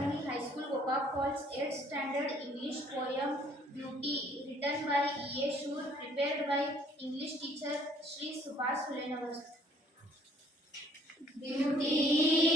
Academy High School, Gokak Falls, 8th Standard English poem Beauty, written by E.A. Shur, prepared by English teacher Sri Subhas Hulenavas. Beauty